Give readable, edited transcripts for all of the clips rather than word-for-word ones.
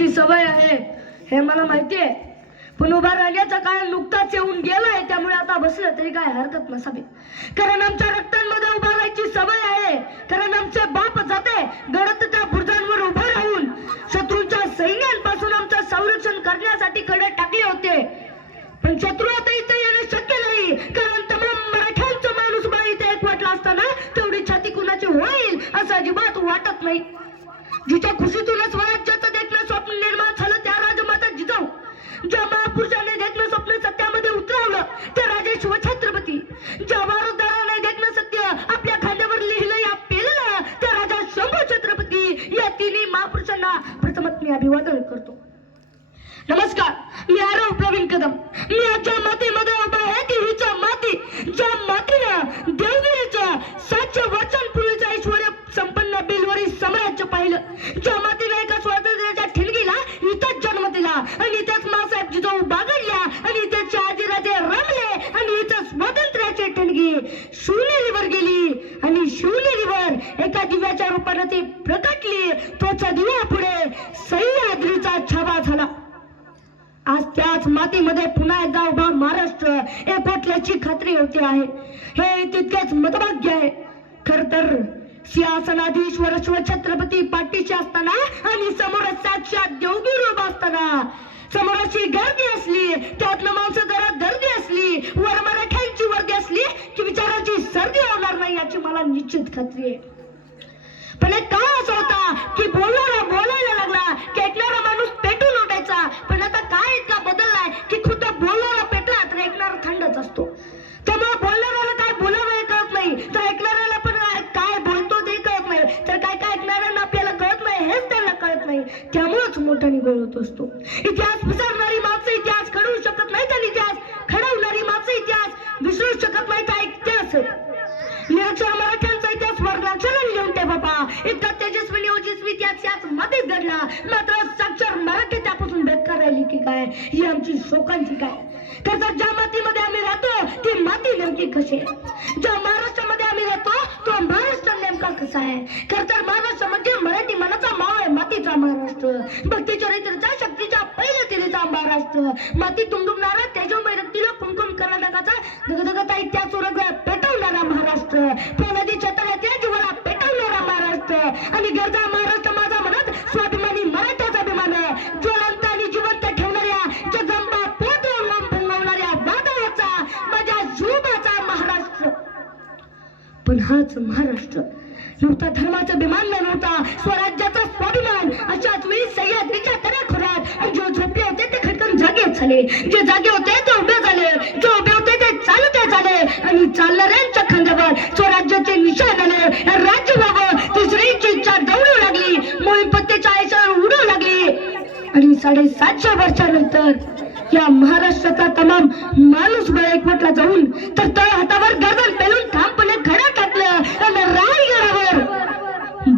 ची सवय आहे हे मला माहिती आहे, पण उभा राहण्याचा काळ नुकताच येऊन गेलाय, त्यामुळे आता बसलं तरी काय हरकत नसावी. कारण आमच्या रक्तांमध्ये उभा राहायची सवय आहे. कारण आमचे बाप जाते गडद त्या बुरुजांवर उभं राहून शत्रूंच्या सैन्यांपासून आमचं संरक्षण करण्यासाठी कडे टाकले होते. पण शत्रू आता इथे येणं शक्य नाही, कारण तमाम मराठ्यांचा माणूस बळ इथे एकवटला असताना तेवढी छाती कुणाची होईल असं अजिबात वाटत नाही. जिच्या खुशीतूनच स्वराज्याचं देखणं स्वप्न निर्माण झालं त्या राजमाता जिजाऊ, ज्या महापुरुषाने देखणं स्वप्न सत्यामध्ये उतरवलं त्या राजे शिवछत्रपती, ज्या वारसदाराने देखणं सत्य आपल्या खांद्यावर लिहिलं या पेललं त्या राजा शंभू छत्रपती, या तिन्ही महापुरुषांना प्रथमच मी अभिवादन करतो. नमस्कार, मी आरव प्रवीण कदम. मी ज्या मातीमध्ये उभा आहे ती हीच माती, ज्या मातीनं देवगिरीचं 700 वर्षांपूर्वीचं ऐश्वर्य संपन्न बिलवरी साम्राज्य पाहिलं, ज्या मातीने एका स्वातंत्र्याच्या ठिणगीला इथंच जन्म दिला आणि इथेच मासाहेब जिजाऊ बागडल्या आणि इथेच शहाजीराजे रमले आणि इथं स्वातंत्र्याची ठिणगी शिवनेरीवर गेली आणि शिवनेरीवर एका दिव्याच्या रूपाने ती प्रकटली. तोच दिव्या पुढे सह्याद्रीचा छावा झाला. आज त्याच मातीमध्ये पुन्हा एकदा उभा महाराष्ट्र एकवटल्याची खात्री होते आहे. हे तितकेच मतभाग्य आहे. खर तर सिंहासनाधीश्वर शिवछत्रपती पाठीशी असताना आणि समोर साक्षात देवगिरी उभा असताना समोर अशी गर्दी असली, त्यातनं माणसं जरा गर्दी असली, वर मराठ्यांची वर्दी असली की विचाराची सर्दी होणार नाही याची मला निश्चित खात्री आहे. पण एक काळ असा होता की बोलणारा बोलायला लागला की ऐकणारा माणूस पेटून उठायचा. पण आता काय इतका बदललाय की खुद्द बोलणारा पेटला तर ऐकणारा थंडच असतो. त्यामुळे बोलणाऱ्याला काय बोलावं हे कळत नाही, तर ऐकणाऱ्याला पण काय बोलतो ते कळत नाही, तर काय काय ऐकणाऱ्यांना आपल्याला कळत नाही हेच त्यांना कळत नाही. त्यामुळेच मोठ्याने गोळत असतो. इतिहास विसरणारी माणसं इतिहास घडवू शकत नाहीत आणि इतिहास घडवणारी माणसं इतिहास विसरू शकत नाहीत. इतिहास निरक्षर मराठ्यांचा इतिहास वर्गाक्षराने लिहून ठेव बाबा. इतका तेजस्वी ओजस्वी इतिहास याच मध्येच घडला, मात्र साक्षर मराठी त्यापासून बेकार राहिली की काय ही आमची शोकांची काय. तर ज्या मातीमध्ये आम्ही राहतो ती माती नेमकी कशी आहे, ज्या महाराष्ट्रामध्ये आम्ही राहतो तो महाराष्ट्र नेमका कसा आहे. खर तर महाराष्ट्र म्हणजे मराठी मनाचा माव आहे, मातीचा महाराष्ट्र, भक्ती चरित्राचा शक्तीच्या पहिल्या तिरीचा महाराष्ट्र, माती तुंबणारा तेजोमय रक्तीला कुमकुम कर्नाटकाचा धगधगता इतिहास उरगला पेटवणारा महाराष्ट्र, प्रनदी छत्राच्या जीवाला पेटवणारा महाराष्ट्र आणि गरजा महाराष्ट्र माझा म्हणत स्वाभिमानी मराठ्याचा अभिमान ज्वलंत आणि जिवंत ठेवणाऱ्या जगदंबा पोटून फुंगवणाऱ्या वादळाचा माझ्या शुभाचा महाराष्ट्र. पण हाच महाराष्ट्र नव्हता धर्माचा अभिमान नव्हता, स्वराज्याचा स्वाभिमान. अशाच वेळी सह्याद्रीच्या तळाखोऱ्यात जो झोपले होते ते खटकन जागे झाले, जे जागे होते ते उभे झाले, जे उभे होते ते चालते झाले आणि चालणाऱ्यांच्या खांद्यावर स्वराज्याचे निशाण आले. राज्य व्हावं तिसरीची इच्छा दौडू लागली, मोहीम पत्तेच्या आयुष्यावर उडू लागली आणि 750 वर्षानंतर या महाराष्ट्राचा तमाम माणूस बळ एकवटला जाऊन तर तळ हातावर गर्दन पेलून ठामपणे खडा टाकलं आणि रायगडावर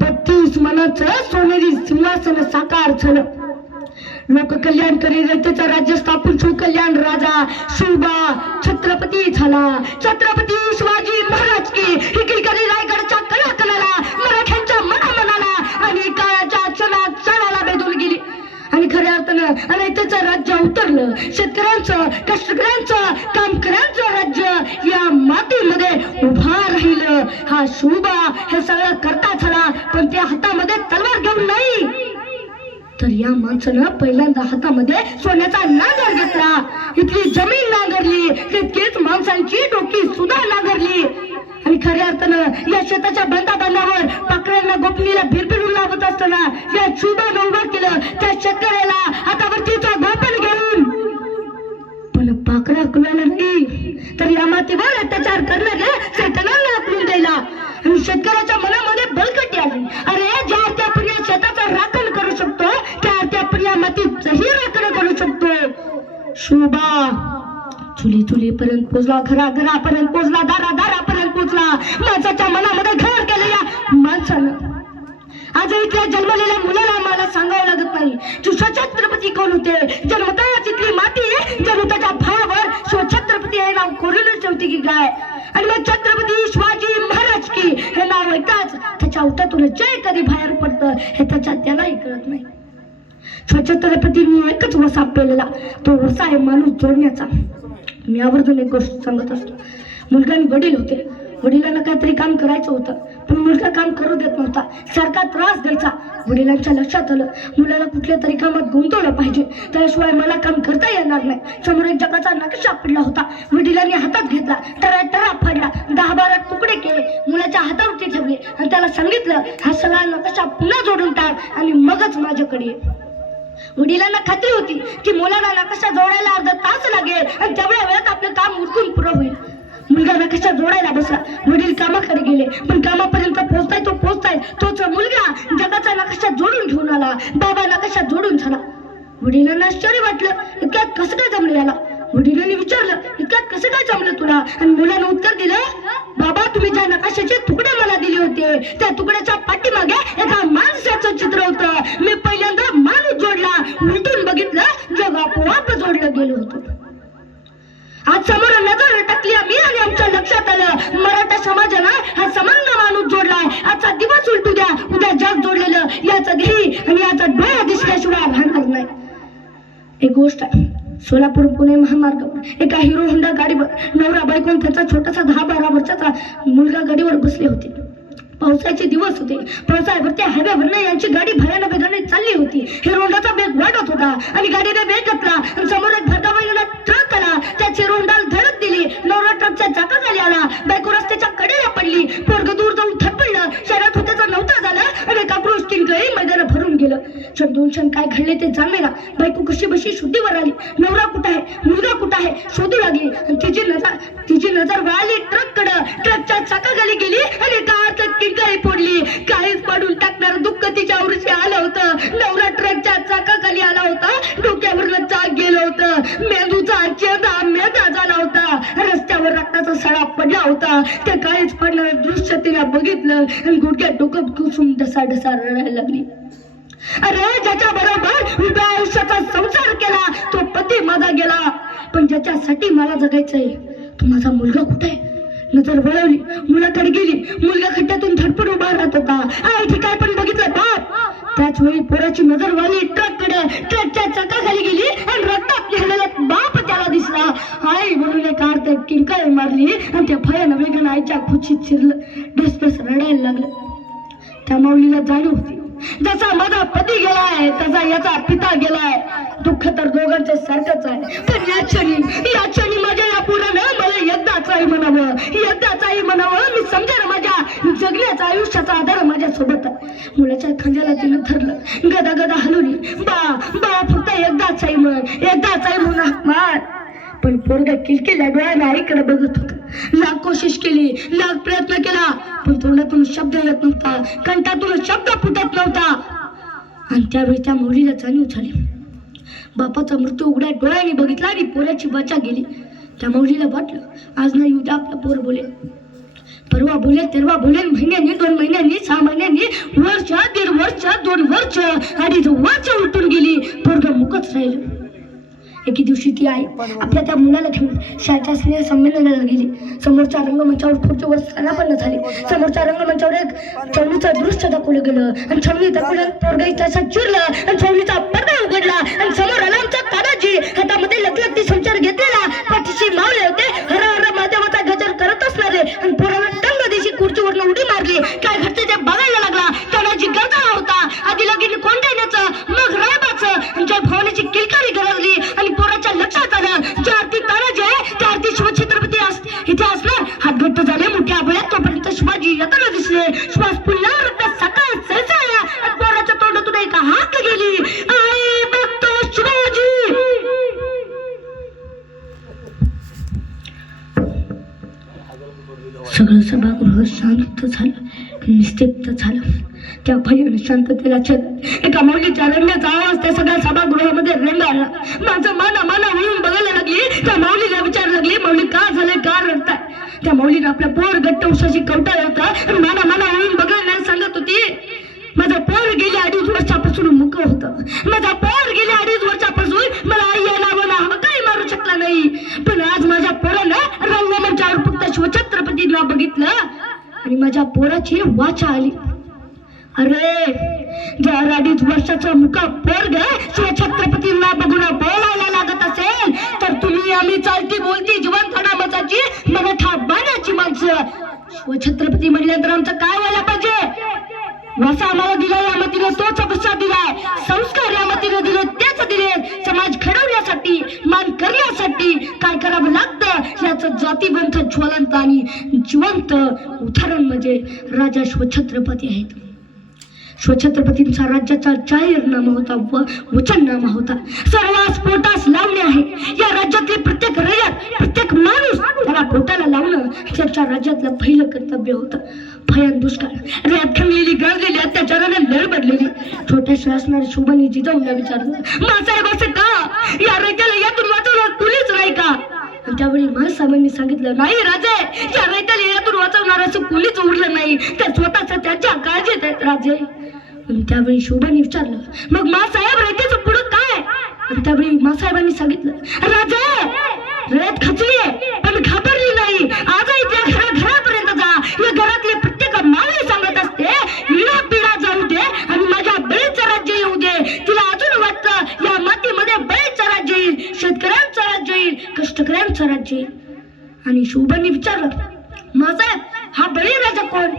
32 मनाचं सोनेरी सिंहासन साकार झालं. लोककल्याणकारी रयतेचं राज्य स्थापून शिवकल्याण राजा शिवबा छत्रपती झाला. छत्रपती शिवाजी महाराज की ही किलकरी रायगडच्या कणाकणाला मराठ्यांच्या मनामनाला आणि काळाच्या क्षणात क्षणाला बेदून गेली आणि खऱ्या अर्थानं रयतेचं राज्य उतरलं. शेतकऱ्यांचं, कष्टकऱ्यांचं, कामकऱ्यांचं राज्य या मातीमध्ये उभा राहिलं. हा शिवबा हे सगळं करता झाला, पण त्या हातामध्ये तलवार घेऊन नाही, तर या माणसानं पहिल्यांदा हातामध्ये सोन्याचा नांगर घेतला. इथली जमीन नांगरली, तितकीच माणसांची डोकी सुद्धा नांगरली आणि खऱ्या अर्थानं या शेताच्या बांधावर पाकळ्यांना गोपनीला भिरभिरून लावत असताना या शिवबानं उभं केलं त्या शेतकऱ्याला हातावरतीचा गोपन घेऊन. पण पाकळ्या कुणाला नाही, तर या मातीवर अत्याचार करणाऱ्या सैतानांना आखलून द्यायला आणि शेतकऱ्याच्या मनामध्ये बळकटी आली. अरे ज्या अर्थी आपण या शेताचं राखण करू शकतो त्या अर्थी आपण या मातीचंही राखण करू शकतो. शिवबा चुलीपर्यंत पोचला, घरापर्यंत पोचला, दारापर्यंत पोचला. माणसाच्या मनामध्ये घर केलं या माणसानं. आज इथल्या जन्मलेल्या मुलाला मला सांगावं लागत नाही शिवछत्रपती कोण होते. जन्मताच इथली माती जन्मताच्या भावावर शिवछत्रपती हे नाव कोरूनच ठेवते की काय. आणि मग छत्रपती शिवाजी महाराज की हे नाव ऐकाच त्याच्या उठातून जय कधी बाहेर पडतं हे त्याला त्यालाही कळत नाही. छत्रपतींनी एकच वसा पेलेला, तो वसा आहे माणूस जोडण्याचा. मी आवर्जून एक गोष्ट सांगत असतो. मुलगा आणि वडील होते. वडिलांना काहीतरी काम करायचं होतं, पण मुलगा काम करू देत नव्हता, सारखा त्रास द्यायचा. वडिलांच्या लक्षात आलं, मुलाला कुठल्या तरी कामात गुंतवलं पाहिजे, त्याशिवाय मला काम करता येणार नाही. समोर एक जगाचा नकाशा पडला होता. वडिलांनी हातात घेतला, टरा फाडला, 10-12 तुकडे केले, मुलाच्या हातावरती ठेवले आणि त्याला सांगितलं, हा सगळा नकाशा पुन्हा जोडून टाक आणि मगच माझ्याकडे ये. वडिलांना खात्री होती की मुलाला नकाशा जोडायला अर्धा तास लागेल आणि तेवढ्या वेळात आपलं काम उरकून पुरं होईल. मुलगा नकाशा जोडायला बसला. वडील कामाकडे गेले, पण कामापर्यंत पोहोचताय तोच मुलगा जगाचा नकाशा जोडून घेऊन आला. बाबा नकाशा जोडून झाला. वडिलांना आश्चर्य वाटलं, इतक्यात कसं काय जमलं याला. वडिलांनी विचारलं, इतक्यात कसं काय जमलं तुला. आणि मुलानं उत्तर दिलं, बाबा तुम्ही ज्या नकाशाचे तुकडे मला दिले होते त्या तुकड्याच्या पाठीमागे एका माणसाचं चित्र होतं. मी पहिल्यांदा माणूस जोडला, उलटून बघितलं, जग आपोआप जोडलं गेलं होतं. आज समोर नजर टाकली आम्ही आणि आमच्या लक्षात आलं, मराठा समाजानं हा संबंध माणूस जोडलाय. आजचा दिवस उलटू द्या, उद्या जग जोडलेलं याचा देही आणि याचा डोळा दिसल्याशिवाय राहणार नाही. एक गोष्ट आहे, सोलापूर पुणे महामार्गावर एका हिरो होंडा गाडीवर नवरा बायको त्यांचा छोटासा 10-12 वर्षाचा मुलगा गाडीवर बसले होते. पावसाचे दिवस होते. पावसाळ्यावरती हायवेवरनं यांची गाडी भयानक वेगाने चालली होती. हिरो होंडाचा वेग वाढत होता आणि गाडीने वेग घेतला आणि समोर एक भरधावलेला ट्रक आला. त्या हिरो होंडाला धडक दिली. नवरा ट्रकच्या चाकाखाली आला. बायको रस्त्याच्या कडेला पडली. पोरग दूर जाऊन थपडलं. शहरात होत्याचं नव्हतं झालं आणि एका गोष्टींकडे मैदान भरून गेलं. दोन क्षण काय घडले ते जाणवेना. बायको कशी बशी शुद्धीवर आली. नवरा कुठं आहे, मुलगा कुठं आहे शोधू लागली. आणि तिची नजर वळाली ट्रककडं. ट्रकच्या चाकाखाली गेली आणि काही फोडली. काहीच पाडून टाकणार दुःख तिच्या वरती आलं होतं. नवरा ट्रकच्या चाकाखाली आला होता. डोक्यावरनं चाक गेलं होतं. मेंदूचा मेंदा झाला होता. रस्त्यावर रक्ताचा सडा पडला होता. ते काहीच पडणार दृश्य तिला बघितलं आणि गुडघ्यात डोकं घुसून ढसा रडायला लागली. अरे ज्याच्या बरोबर उभ्या आयुष्याचा संसार केला तो पती माझा गेला, पण ज्याच्यासाठी मला जगायचंय तो माझा मुलगा कुठे आहे. नजर वळवली, मुलाकडे गेली. मुलगा खड्ड्यातून धडपड उभा राहत होता. आई काय पण बघितलं बाप. त्याच वेळी पोराची नजर वळली ट्रककडे. ट्रकच्या चाकाखाली गेली आणि रक्तात लिहिलेला बाप त्याला दिसला. आई म्हणून एक अर्थ किंकाळी मारली आणि त्या भयानं वेगानं आईच्या खुशीत शिरलं. ढसढस रडायला लागलं. त्या माऊलीला जाणीव होती, जसा माझा पती गेलाय तसा याचा पिता गेलाय. दुःख तर दोघांचे सारखंच आहे, पण या क्षणी माझ्या या पोरानं मला एकदाच आई म्हणावं. मी समजेन माझ्या जगण्याचा आयुष्याचा आधार माझ्या सोबत आहे. मुलाच्या खांद्याला तिनं धरलं. गदा हलवली. बा फक्त एकदाच आई म्हण हाक मार. पण पोरगा किलकिल्या डोळ्याने आईकडे बघत होत. लाख कोशिश केली, लाख प्रयत्न केला, पण तोंडातून शब्द येत नव्हता, कंठातून शब्द फुटत नव्हता. आणि त्यावेळी त्या मुलीला जाणीव झाली. बापाचा मृत्यू उघड्या डोळ्याने बघितला आणि पोराची वाचा गेली. त्या मुलीला वाटलं, आज नाही उद्या आपला पोर बोलेल, परवा बोलेल, तेरवा बोलेल, महिन्यांनी, 2 महिन्यांनी, 6 महिन्यांनी, वर्ष, 1.5 वर्ष, 2 वर्ष, 2.5 वर्ष उलटून गेली. पोरग मुकच राहिलं. एके दिवशी ती आई आपल्या त्या मुलाला घेऊन शाळेच्या स्नेह संमेलनाला गेली. समोरच्या रंगमंचावर खुर्चीवर स्थानापन्न झाली. समोरच्या रंगमंचावर एक छावणीचं दृश्य दाखवलं गेलं आणि छावणी दाखवलं पोरगाई त्याचा चिरलं आणि छावणीचा पडदा उघडला आणि समोर आला आमचा तानाजी. हातामध्ये लखलखती संचार घेतलेला, पाठीशी मावले होते. हर हर महादेवाचा गजर करत असणारे आणि पोराला टंग दिशी खुर्चीवरनं उडी मारली. काय घडते ते बघायला लागला. तानाजी गरजला होता. आधी लगीन कोंडाण्याचं, मग रायबाचं आणि जय भवानीची किलकारी गरजली आणि पोराच्या लक्षात आलं, ज्या आरती तानाजी आहे त्या आरती शिवछत्रपती इथे असणार. हात घट्ट झाले मोठ्या आबळ्यात. तोपर्यंत शिवाजी येताना दिसले. श्वास पुन्हा रक्तात सकाळ सळसळला आणि पोराच्या तोंडातून एक हाक गेली, आई बघतो शिवाजी. सगळं सभागृह शांत झालं, निस्तब्ध झालं. त्या भयान शांततेला छेद एका माऊलीच्या रडण्याचा आवाज त्या सगळ्या सभागृहामध्ये रेंगाळला. माझं माना वळून बघायला लागली. त्या माऊलीला विचार लागली, माऊली का झाले, का रडताय. त्या माऊलीने आपल्या पोर घट्ट उशाशी कवटाळलं होतं आणि माना वळून बघायला सांगत होती, माझं पोर गेल्या 2.5 वर्षापासून मुक होतं. माझा पोर गेल्या 2.5 वर्षापासून मला आई या नावानं काही मारू शकला नाही. पण आज माझ्या पोरानं रंगमंचावर फक्त शिवछत्रपतींना बघितलं आणि माझ्या पोराची वाचा आली. अरे जर 2.5 वर्षाचा मुका पोरग शिवछत्रपतींना बघून बोलायला लागत असेल तर तुम्ही आम्ही चालती बोलती जिवंत मजाची मराठा बाण्याची माणसं. शिवछत्रपती म्हटल्यानंतर आमचं काय व्हायला पाहिजे? वसा आम्हाला दिलाय, या मतीने तोच वसा दिलाय, संस्कार या मतीने दिले तेच दिले. समाज घडवण्यासाठी मान करण्यासाठी काय करावं लागतं याचं जातीवंत ज्वलंत आणि जिवंत उदाहरण म्हणजे राजा शिवछत्रपती आहेत. शिवछत्रपतींचा राज्याचा जाहीरनामा होता व वचननामा होता. सर्वांस पोटास लावणे आहे. या राज्यातले प्रत्येक रयत प्रत्येक माणूस त्याला पोटाला लावणं त्याच्या राज्यातलं पहिलं कर्तव्य होतं. भयान दुष्काळ, रयत खणलेली गळलेली अत्याचाराने लढबडलेली छोट्याशा असणारी शोभानी जिजाऊला विचारलं, मासाहेब असं का? या रयताला यातून वाचवणार कुणीच नाही का? त्यावेळी महासाहेबांनी सांगितलं, नाही राजे, या रयताला यातून वाचवणार असं कुणीच उरलं नाही. त्या स्वतःच त्याच्या काळजीत आहेत राजे. त्यावेळी शोभाने विचारलं, मग मासाहेब रयतेचं पुढं काय? त्यावेळी मासाहेबांनी सांगितलं, राजे रयत खचली पण घाबरली नाही. आजही त्या घरापर्यंत जा. या घरातले प्रत्येक मावळे सांगत असते, विडा पिढा जाऊ दे आणि माझ्या बळीचं राज्य येऊ दे. तिला अजून वाटतं या मातीमध्ये बळीचं राज्य येईल, शेतकऱ्यांचं राज्य येईल, कष्टकऱ्यांचं राज्य येईल. आणि शोभाने विचारलं, मासाहेब हा बळी राजा कोण?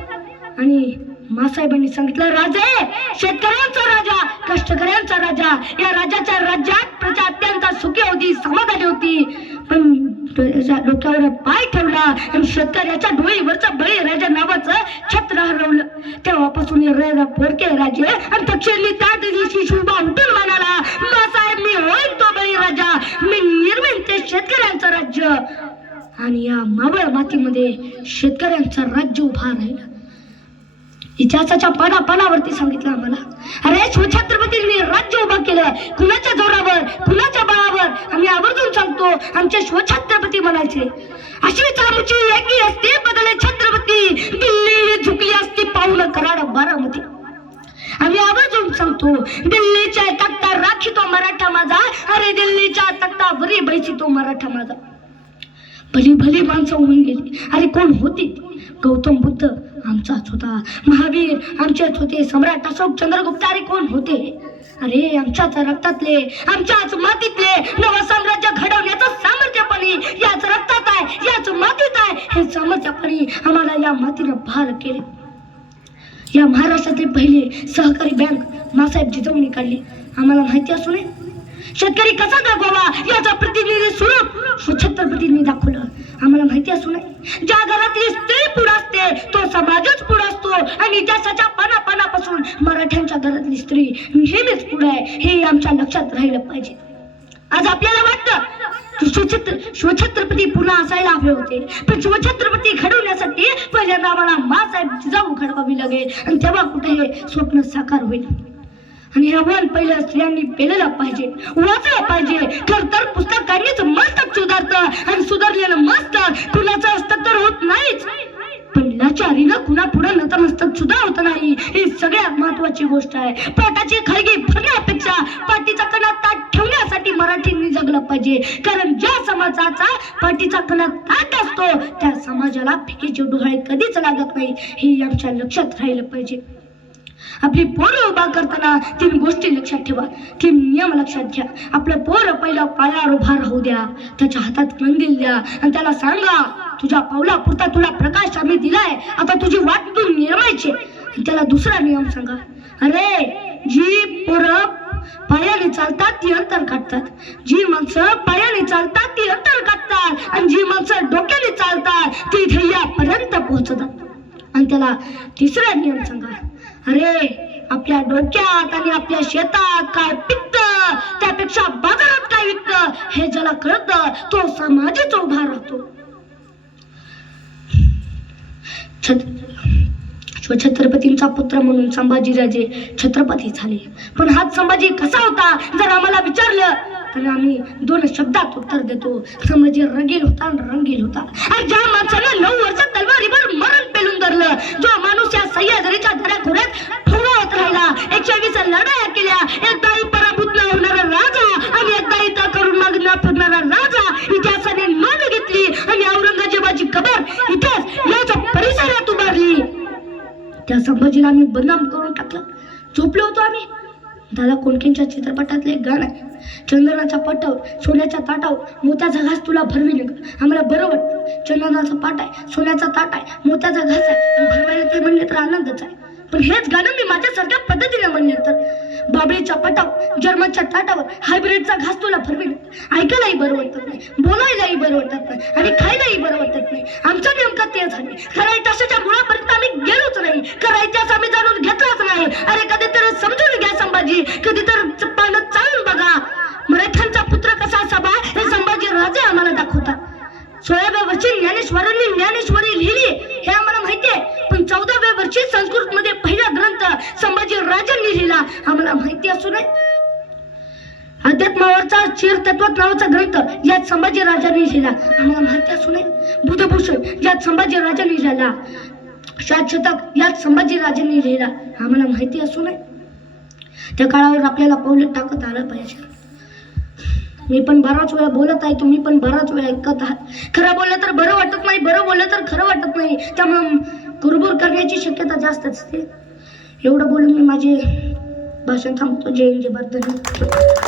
आणि मासाहेबांनी सांगितलं, राजे शेतकऱ्यांचा राजा, कष्टकऱ्यांचा राजा. या राजाच्या राज्यात प्रजा अत्यंत सुखी होती, समाधानी होती. पण डोक्यावर पाय ठेवला आणि शेतकऱ्याच्या डोळीवरचा बळी राजा नावाचं छत्र हरवलं. तेव्हापासून राजा पोरके राजे आणि पक्षांनी त्या दिवशी शुभा उठून म्हणाला, मासाहेब मी होईल तो बळी राजा, मी निर्मिन ते शेतकऱ्यांचं राज्य. आणि या मावळ मातीमध्ये शेतकऱ्यांचं राज्य उभा राहिला. इतिहासाच्या पानावरती सांगितलं आम्हाला, अरे शिवछत्रपतींनी राज्य उभं केलं. कुणाच्या जोरावर, कुणाच्या बळावर? आम्ही आवर्जून सांगतो, आमचे शिवछत्रपती म्हणायचे, अशीच आमची एकी असते बदले छत्रपती, दिल्ली झुकली असती पाऊल कराड बारामती. आम्ही आवर्जून सांगतो, दिल्लीच्या तख्ता राखी तो मराठा माझा, अरे दिल्लीच्या तख्तावरी बैसी तो मराठा माझा. भली भली माणसं होऊन गेली. अरे कोण होती? गौतम बुद्ध आमचाच होता, महावीर आमचेच होते, सम्राट अशोक चंद्रगुप्त अरे कोण होते? अरे आमच्याच रक्तातले, आमच्याच मातीतले. नवं साम्राज्य घडवण्याचं सामर्थ्यपणी याच रक्तात आहे, याच मातीत आहे. हे सामर्थ्यपणी आम्हाला या मातीनं भार केले. या महाराष्ट्रातले पहिले सहकारी बँक मासाहेब जिजाऊंनी काढली. आम्हाला माहिती असू नये शेतकरी कसा दाखवावा याचा प्रतिनिधी स्वरूप शिवछत्रपतींनी दाखवलं. आम्हाला माहिती असू नये ज्या घरातली स्त्री पुढे असते तो समाजच पुढे असतो. आणि इतिहासाच्या पानापासून मराठ्यांच्या घरातली स्त्री नेहमीच पुढे आहे, हे आमच्या लक्षात राहिलं पाहिजे. आज आपल्याला वाटतं शिवछत्रपती पुन्हा असायला हवे होते, पण शिवछत्रपती घडवण्यासाठी पहिल्यांदा आम्हाला मासाहेब जिजाऊ घडवावी लागेल आणि तेव्हा कुठे हे स्वप्न साकार होईल. आणि हे आव्हान पहिल्या स्त्रियांनी पेलेलं पाहिजे, वाचलं पाहिजे. खर तर पुस्तकांनीच मस्तक सुधारतं आणि सुधारलेलं मस्तक कुणाचं असतं तर होत नाहीच, पण लाचारीनं कुणा पुढे नतमस्तक सुद्धा होत नाही. ही सगळ्यात महत्वाची गोष्ट आहे. पोटाची खळगी भरण्यापेक्षा पाठीचा कणा ताट ठेवण्यासाठी मराठींनी जगलं पाहिजे. कारण ज्या समाजाचा पाठीचा कणा ताट असतो त्या समाजाला फिकीचे डोहाळे कधीच लागत नाही, हे आमच्या लक्षात राहिलं पाहिजे. आपली पोरं उभा करताना 3 गोष्टी लक्षात ठेवा, 3 नियम लक्षात घ्या. आपलं पोरं पहिला पायावर उभा राहू द्या, त्याच्या हातात कंदील द्या आणि त्याला सांगा, तुझ्या पावलापुरता तुला प्रकाश आम्ही दिलाय, आता तुझी वाट तू निर्मायची. त्याला दुसरा नियम सांगा, अरे जी पोरं पायाने चालतात ती अंतर काढतात, जी माणसं पायाने चालतात ती अंतर काढतात, आणि जी माणसं डोक्याने चालतात ती ध्येयापर्यंत पोहोचतात. आणि त्याला तिसरा नियम सांगा, अरे आपल्या डोक्यात आणि आपल्या शेतात काय पिकतं त्यापेक्षा बाजारात काय विकतं हे ज्याला कळतं तो समाजच उभा राहतो. शिवछत्रपतींचा पुत्र म्हणून संभाजीराजे छत्रपती झाले. पण हाच संभाजी कसा होता जर आम्हाला विचारलं तर आम्ही 2 शब्दात उत्तर देतो, संभाजी रंगील होता आणि रंगील होता. आणि ज्या माणसानं 9 वर्ष तलवारीवर मरण पेलून धरलं, जो माणूस या सह्याद्रीच्या दऱ्याखोऱ्यात फुगवत राहिला, 120 लढाया केल्या, एकदाही पराभूत न होणारा राजा आणि एकदाही त्या करून माग न फिरणारा राजा, इतिहासाने नोंद घेतली आणि औरंगजेबाची कबर इतिहास याच्या परिसरात उभारली. त्या संभाजीला आम्ही बदनाम करून टाकलं. झोपलो होतो आम्ही. दादा कोंडकेंच्या चित्रपटातले एक गाणं आहे, चंदनाच्या पाटावर सोन्याच्या ताटावर मोत्याचा घास तुला भरविले. आम्हाला बरं वाटतं. चंदनाचा पाट आहे, सोन्याचा ताट आहे, मोत्याचा घास आहे, आणि भरवायला ते म्हणले तर आनंदच आहे. पण हेच गाणं मी माझ्यासारख्या पद्धतीने म्हणले तर बाबळीच्या पाटावर जर्मनच्या ताटावर हायब्रिडचा घास तुला भरविले. ऐकायलाही बरं वाटत नाही, बोलायलाही बरं वाटत नाही, आणि खायलाही बरं वाटत नाही. आमचं नेमकं ते झाले. खऱ्या इतिहासाच्या मुळापर्यंत आम्ही गेलोच नाही. खरा इतिहास आम्ही जाणून घेतलाच नाही. अरे कधी तर समजून घ्या संभाजी, कधी तर पानं चालून बघा. मराठ्यांचा पुत्र कसा असावा हे संभाजी राजे आम्हाला दाखवतात. 16व्या वर्षी ज्ञानेश्वरांनी ज्ञानेश्वरी लिहिली हे आम्हाला माहिती आहे, पण 14व्या वर्षी संस्कृत मध्ये पहिला ग्रंथ संभाजी राजांनी लिहिला आम्हाला माहिती असू नये. अध्यात्मावरचा चिरतत्वात नावाचा ग्रंथ यात संभाजी राजांनी लिहिला आम्हाला माहिती असू नये. बुधभूषण यात संभाजी राजांनी लिहिला, शतक यात संभाजी राजांनी लिहिला आम्हाला माहिती असू नये. त्या काळावर आपल्याला पाऊल टाकत आलं पाहिजे. मी पण बराच वेळा बोलत आहे, तुम्ही पण बराच वेळा ऐकत आहात. खरं बोललं तर बरं वाटत नाही, बरं बोललं तर खरं वाटत नाही, त्यामुळे कुरबुर करण्याची शक्यता जास्त असते. एवढं बोलून मी माझे भाषण थांबतो. जय हिंद, जय भारत.